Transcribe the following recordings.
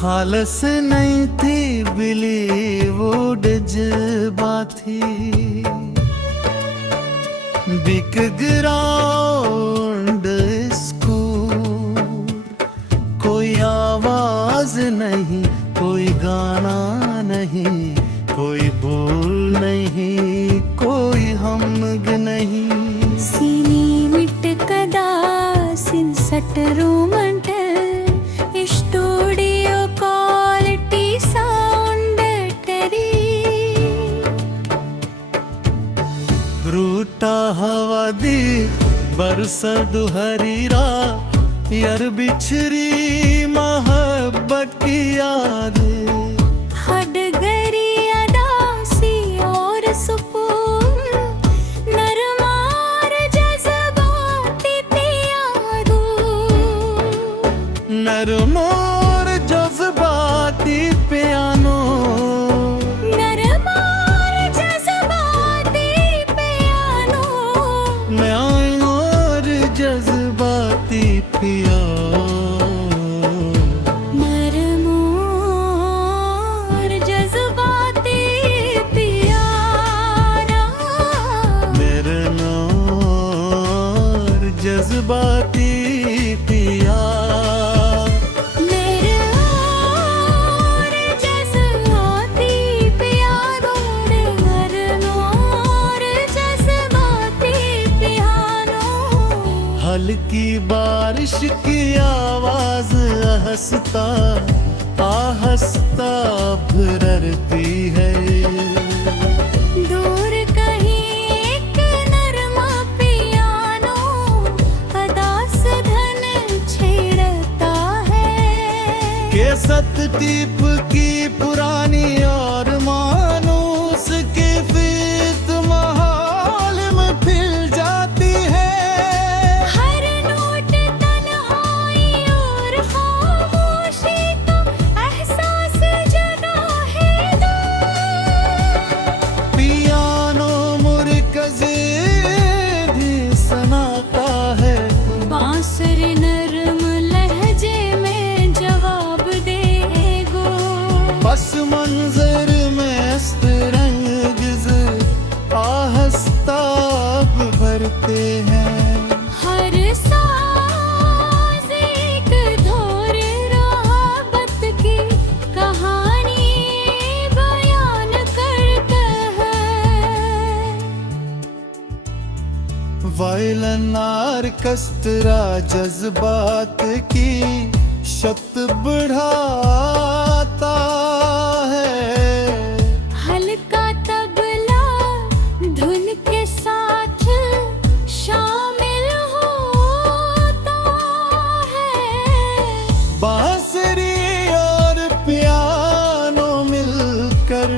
खालस नहीं थी बॉलीवुड जज्बाती बिग ग्राउंड स्कूल कोई आवाज नहीं कोई गाना नहीं कोई बोल नहीं कोई हमग नहीं सीनी मिट कदा सिंसट रूमंट स्टूडियो क्वालिटी साउंड टरी रूटा हवा दी बरसद हरीरा यार बिछरी मोहब्बत की याद हड गरी अदासी और सुकून नरमार जज्बाती यादो नरमोर जज्बाती पियानो नरमार जज्बाती पियानो और जज्बाती पिया नरमार जज्बाती पियारा मेरे नार जज्बाती पिया मेरे और जज्बाती पियारो रे नरमार जज्बाती पियानो हल्की बारिश की आवाज हंसता आहस्ता भरती है दूर कहीं एक नरमा पियानो अदास धन छेड़ता है के सतटीप की पुरानी और मानूस की फीत माहौल में फिल जाती है हर नोट तन्हाई और खामोशी का एहसास जगा है पियानो मुरकज़े भी सुनाता है बांसुरी नरम लहजे में जवाब देगो बस मंजर में अस्तरंगिज़ आहस्ता भरते हैं हर साज एक धोर राहबत की कहानी बयान करता है वायलन ऑर्केस्ट्रा जज्बात की शक्त बढ़ाता है हल्का तबला धुन के साथ शामिल होता है बांसुरी और पियानो मिलकर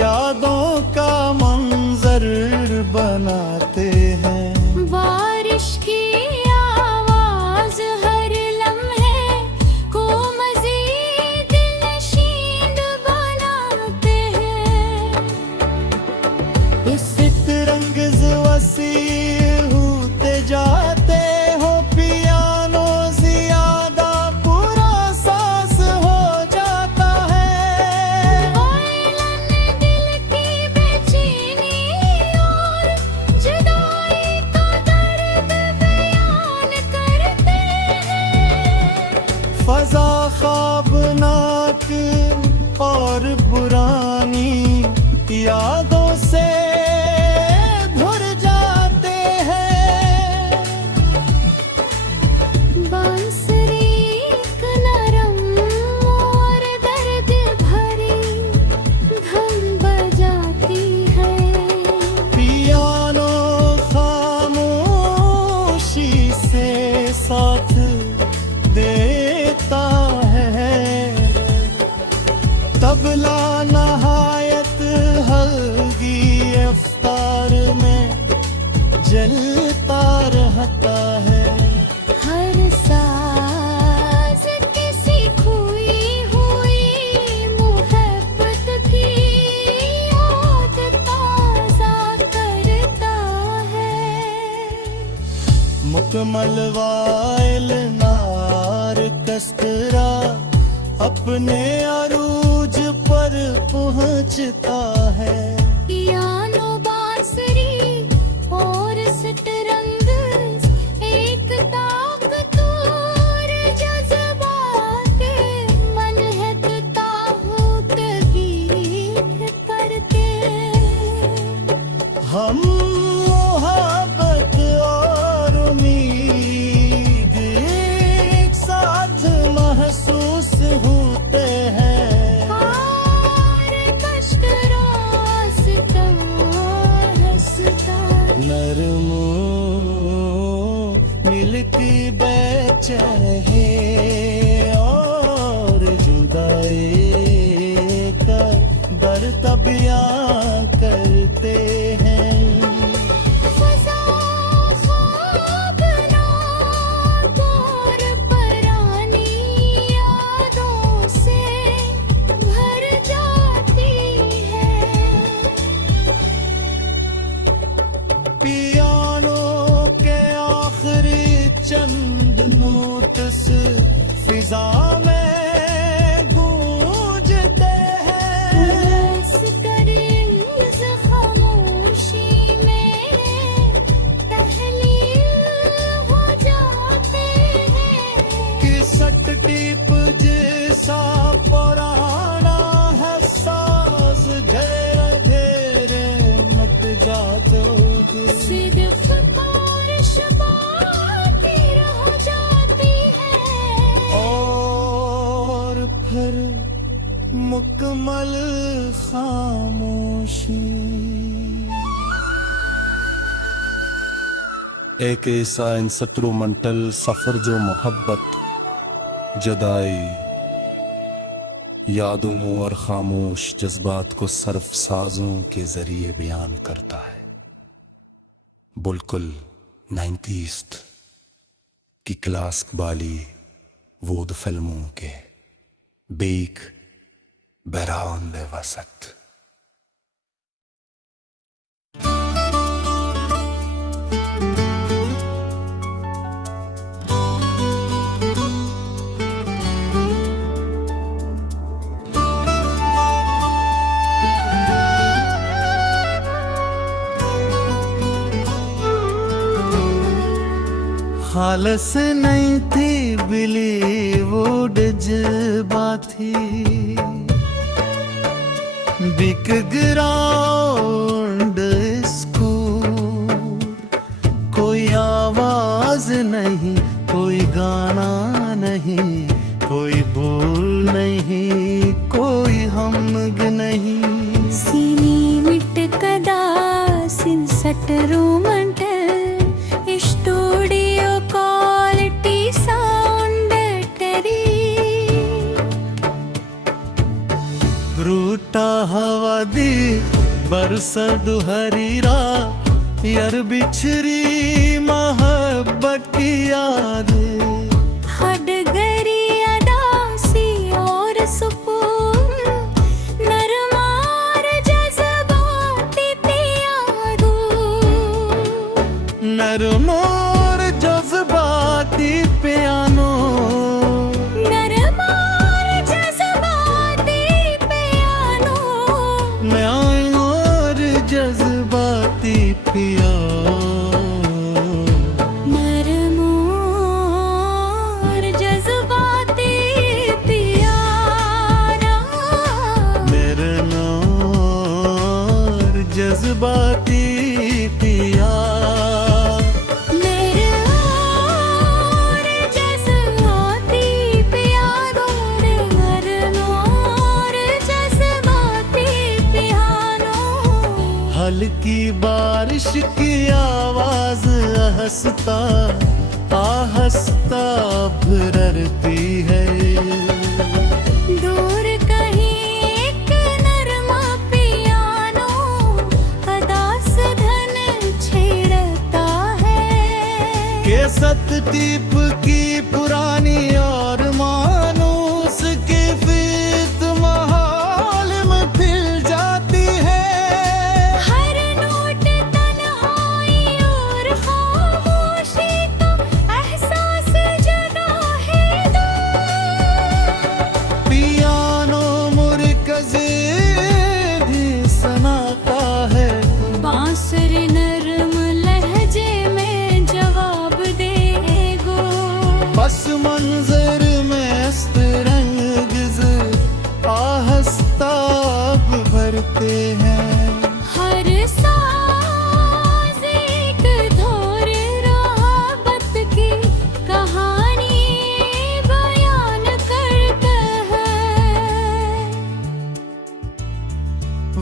यादों का मंजर बनाते हैं बारिश की आवाज हर लम्हे को मजीद नशीन बनाते हैं इस तिरंगिज़ वसीह होते जाते हो पियानो ज़्यादा पूरा सांस हो जाता है वायलन दिल की बेचैनी और जुदाई का दर्द बयान करते हैं फजा ख्वाबनाक और पुरानी यादों से भर जाते हैं बांसुरी एक नरम और दर्द भरी धुन बजाती है पियानो खामोशी से साथ देता है तबला नहायत हल्की अफ्तार में जलता रहता है हर साज किसी खोई हुई मोहब्बत की याद ताज़ा करता है मुकम्मल वायल नार कस्तरा अपने अरूज पर पहुंचता है। पियानो बांसुरी और सतरंग एक ताकतवर जज्बात मन है ताहूत गीत करते। हम मोहब्बत और उम्मीद एक साथ महसूस होते हैं। और कष्ट रास्ता हंसता नरमो मिलती बेचैनी और जुदाई का दर्द बयां करते हैं। फजा ख्वाबनाक और पुरानी यादों से भर जाती है। पियानो के आखिरी चंद नोट्स फिजा में गूंजते हैं। रस कर इस खामोशी में तहलील हो जाते हैं। कि सट टीप जैसा पुराना है साज धीरे धीरे मट जाते होगे। सिर्फ बारिश बाकी रह जाती है। और फिर मुकम्मल खामोशी। एक ऐसा इंस्ट्रूमेंटल सफर जो मोहब्बत, जुदाई, यादों और खामोश जज्बात को सर्फ साजों के जरिए बयान करता है। बिल्कुल 90s की क्लासिक बाली वोद फिल्मों के बेक बरांदे वसत। खालस नहीं थी बॉलीवुड जज्बा थी। बिग ग्राउंड स्कूल, कोई आवाज नहीं, कोई गाना नहीं, कोई बोल नहीं, कोई हमग नहीं। सीनी मिट कदा सिंसट रूमंटल स्टूडियो क्वालिटी साउंड टरी। रूटा हवा दी बरसद हरीरा यार बिछरी मोहब्बत की याद। हडगरी अदासी और सुकून नरमार जज्बाती प्यारो। नरमोर जज्बाती पियानो। नरमार जज्बाती प्यानो। नरमोर जज्बाती पियानो। नरमार जज्बाती प्यारा। मेरे नार जज्बाती पिया। मेरे और जज्बाती प्यारो रे। नरमार जज्बाती प्यानो। हल्की बारिश की आवाज हंसता आहस्ता भरती है। दूर कहीं एक नरमा पियानो अदास धन छेड़ता है। के सत टीप की पुरानी और मानूस की फीत माहौल में फिल जाती है। हर नोट तन्हाई और खामोशी का एहसास जगा है। बस मंजर में मस्त रंगज़ आहस्ताब भरते हैं। हर साज एक धोर राहबत की कहानी बयान करता है।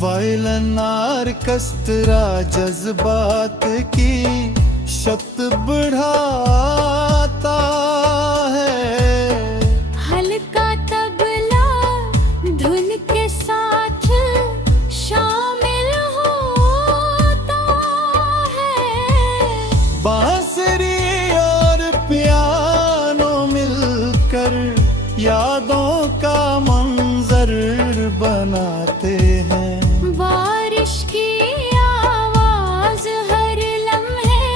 वायलिन ऑर्केस्ट्रा जज्बात की शक्त बढ़ाता है। हल्का तबला धुन के साथ शामिल होता है। बांसुरी और पियानो मिलकर यादों का मंजर बनाते हैं। बारिश की आवाज हर लम्हे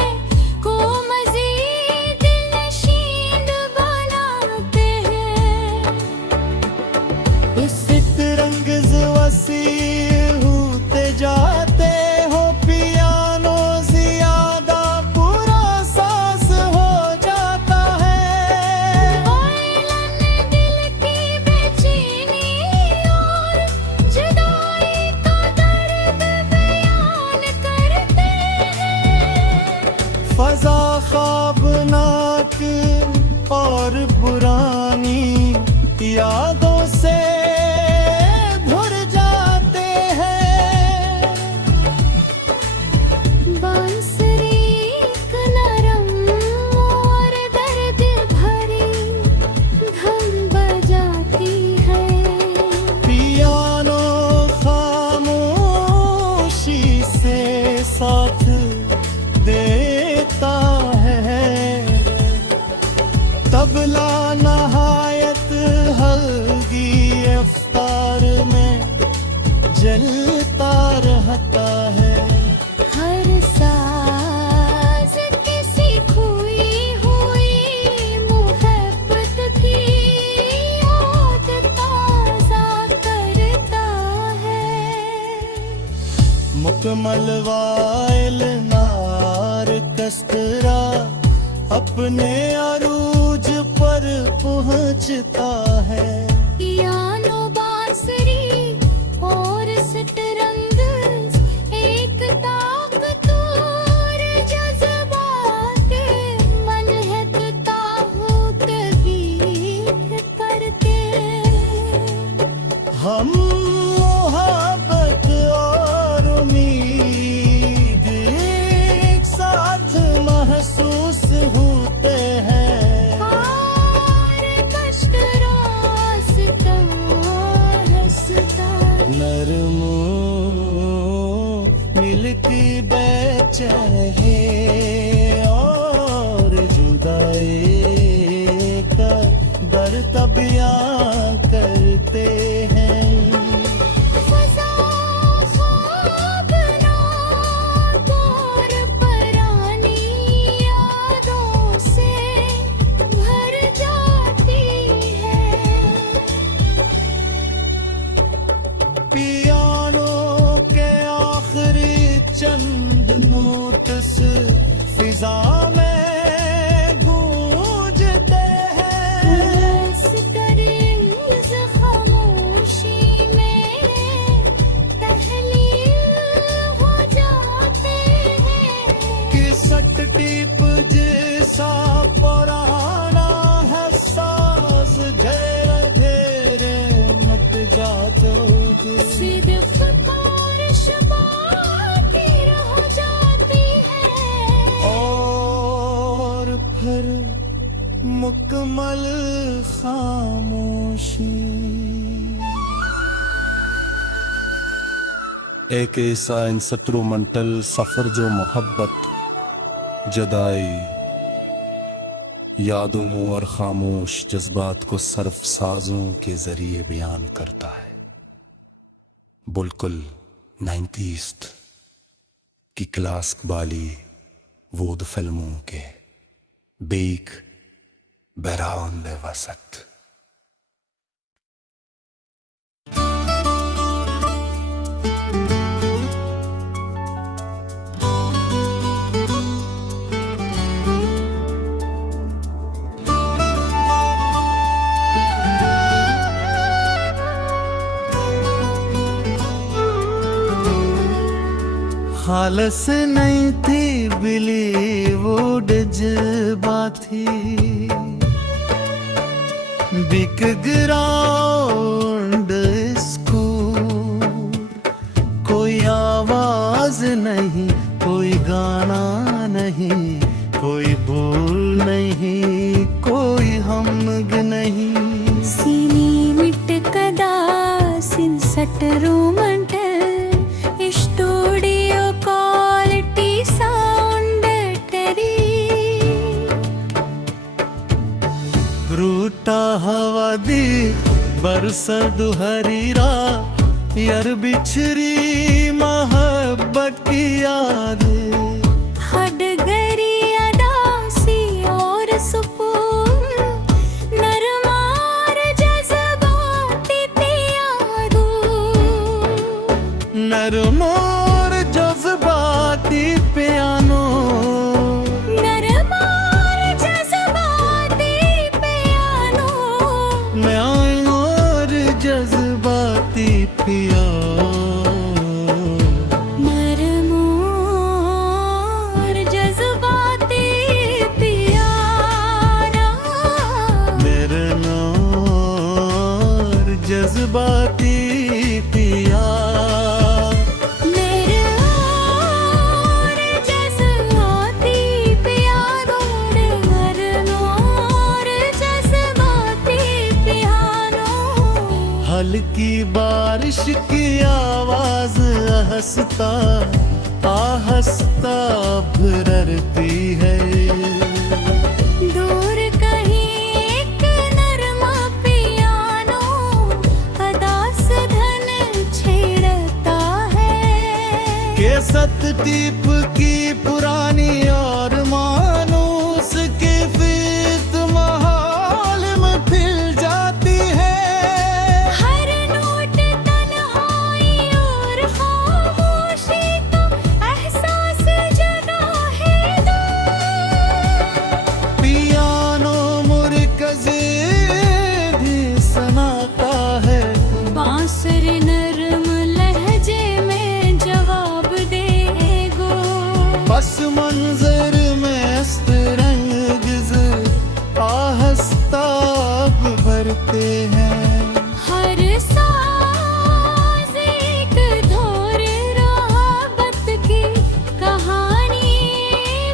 को मजीद नशीन बनाते हैं। इस रंगज़ वसी होते जाते हो पियानो ज़्यादा पूरा सास हो जाता है। वायलिन दिल की बेचैनी और जुदाई का दर्द बयान करते हैं। फजा ख्वाबनाक और पुरानी यादों से भर जाते हैं। बांसुरी एक नरम और दर्द भरी धुन बजाती है। पियानो खामोशी से साथ देता है। तबला नहायत हल्की अफ्तार में जलता रहता है। हर साज किसी खोई हुई मोहब्बत की याद ताज़ा करता है। मुकम्मल वायलिन ऑर्केस्ट्रा अपने अरूज पर पहुंचता है। पियानो बांसुरी और सतरंग एक ताकतवर जज्बात मनहत ताबूत गीत करते हैं। हम मोहब्बत और उम्मीद एक साथ महसूस होते हैं। और कष्ट रास्ता हंसता नरम मिलकी बेचैनी और जुदाई का दर्द बयां करते हैं। फजा ख्वाबनाक और पुरानी यादों से भर जाती है। पियानो के आखिरी चंद नोट्स फिजा में गूंजते हैं। बस करेंगे खामोशी में तहलील हो जाते हैं। कि सट टीप जैसा पुराना है साज घेरे घेरे मत जाओगे। सिर्फ बारिश बाकी रह जाती है। और फिर मुकम्मल खामोशी। एक ऐसा इंस्ट्रूमेंटल सफर जो मोहब्बत, जदाई, यादों और खामोश जज्बात को सर्फ साजों के जरिए बयान करता है। बिल्कुल 90s की क्लास बाली वोद फिल्मों के बेक बहरान वसत। आलस नहीं थी बॉलीवुड जज्बाती बिग ग्राउंड स्कूल कोई आवाज नहीं कोई गाना नहीं कोई बोल नहीं कोई हमग नहीं सीनी मिट कदा सिंसट रूमंट स्टूडियो क्वालिटी साउंड टेरी रूटा हवा दी बरसद हरीरा यार बिछरी मोहब्बत की याद हड गरी अदासी और सुकून नरमार जज्बाती यादो नरमोर जज्बाती पियानो नरमार जज्बाती पियानो और जज्बाती पिया नरमार जज्बाती पियानो मेरे नौर जज्बाती पिया मेरे और जज्बाती पियानो नरमार जज्बाती पियानो हल्की बारिश की आवाज हंसता आहस्ता भरती है दूर कहीं एक नरमा पियानो अदास धन छेड़ता है के सत टीप की पुरानी और मानूस की फीत माहौल में फिर जाती है हर नोट तन्हाई और खामोशी का एहसास जना है दो पियानो मुरकज़े भी सनाता है बांसुर नरम लहजे में जवाब देगो बस मंजर में रंग आहस्ता भरते हैं हर साज एक धोर राहबत की कहानी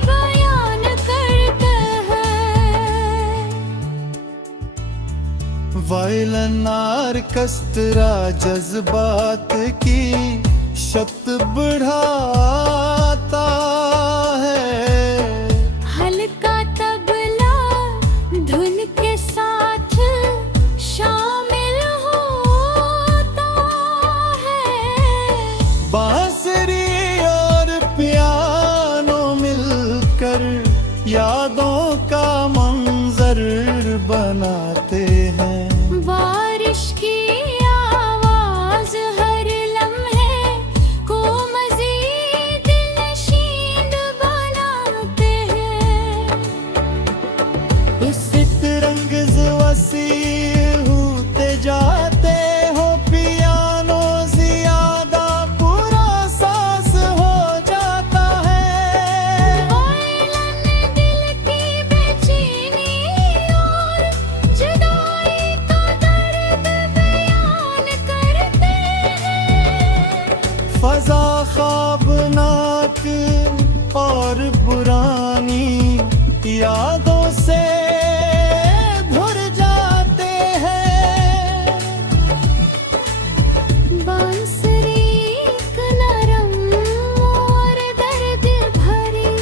बयान करता है वायलन आर्केस्ट्रा जज्बात की शब्द बढ़ाता है हल्का तबला धुन के साथ शामिल होता है बांसुरी और पियानो मिलकर यादों का मंजर बनाते हैं बारिश की आवाज हर लम्हे को मजीद नशीन बनाते हैं इस रंग वसी होते जाते हो पियानो ज्यादा पूरा सांस हो जाता है वायलन दिल की बेचैनी और जुदाई का दर्द बयान करते हैं फजा ख्वाबनाक और पुरानी यादों से धुर जाते हैं बांसुरी एक नरम और दर्द भरी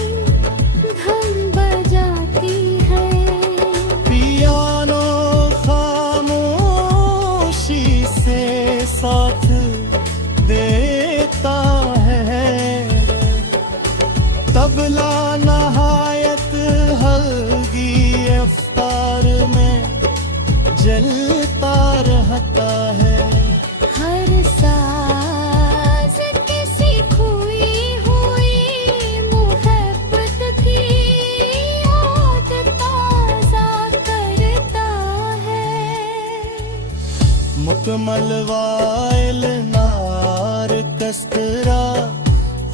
धुन बजाती है पियानो खामोशी से साथ देता है तबला नहायत हल्की अफ्तार में जलता रहता है हर साज किसी खोई हुई मोहब्बत की याद ताजा करता है मुकम्मल वायल नार कस्तरा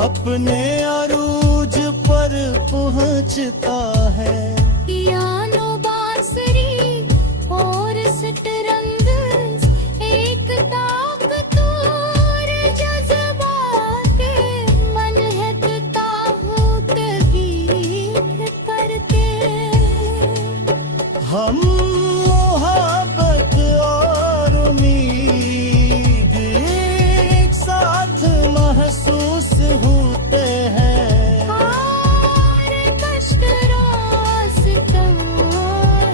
अपने अरूज पर पहुंचता है। पियानो बांसुरी और सतरंग एक ताकतवर जज्बात मनहकता हूँ कभी करके। हम मोहब्बत और उम्मीद एक साथ महसूस होते हैं। हार कष्ट रास्ता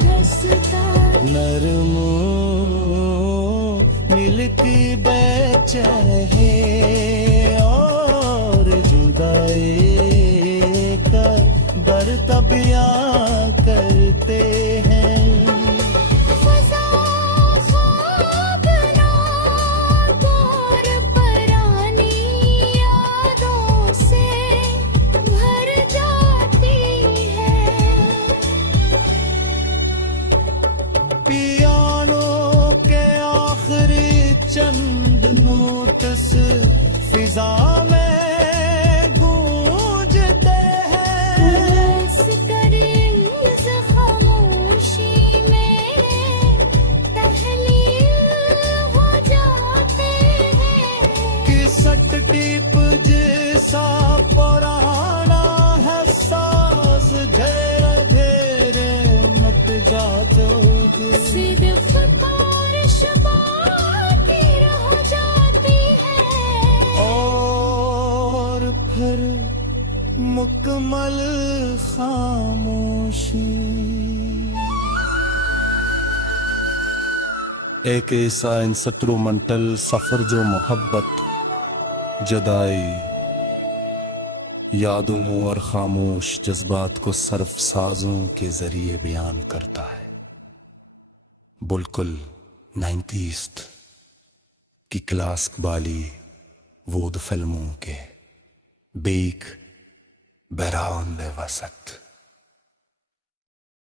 हंसता नरमो मिलती बेचैनी और जुदाई का दर्द बयां करते हैं। फजा ख्वाबनाक और परानी यादों से भर जाती है। पियानो के आखिरी चंद नोट्स फिजा में गूंजते हैं। बस कर इस खामोशी में तहलील हो जाते हैं। कि सट टीप जैसा पुराना है साज घेरे घेरे मत जाओगे। सिर्फ बारिश बाकी रह जाती है। और फिर मुकम्मल खामोशी। एक ऐसा इंस्ट्रूमेंटल सफर जो मोहब्बत, जदाई, यादों और खामोश जज्बात को सर्फ साजों के जरिए बयान करता है। बिल्कुल 90s की क्लास वाली वो फिल्मों के बेक बरान वसत।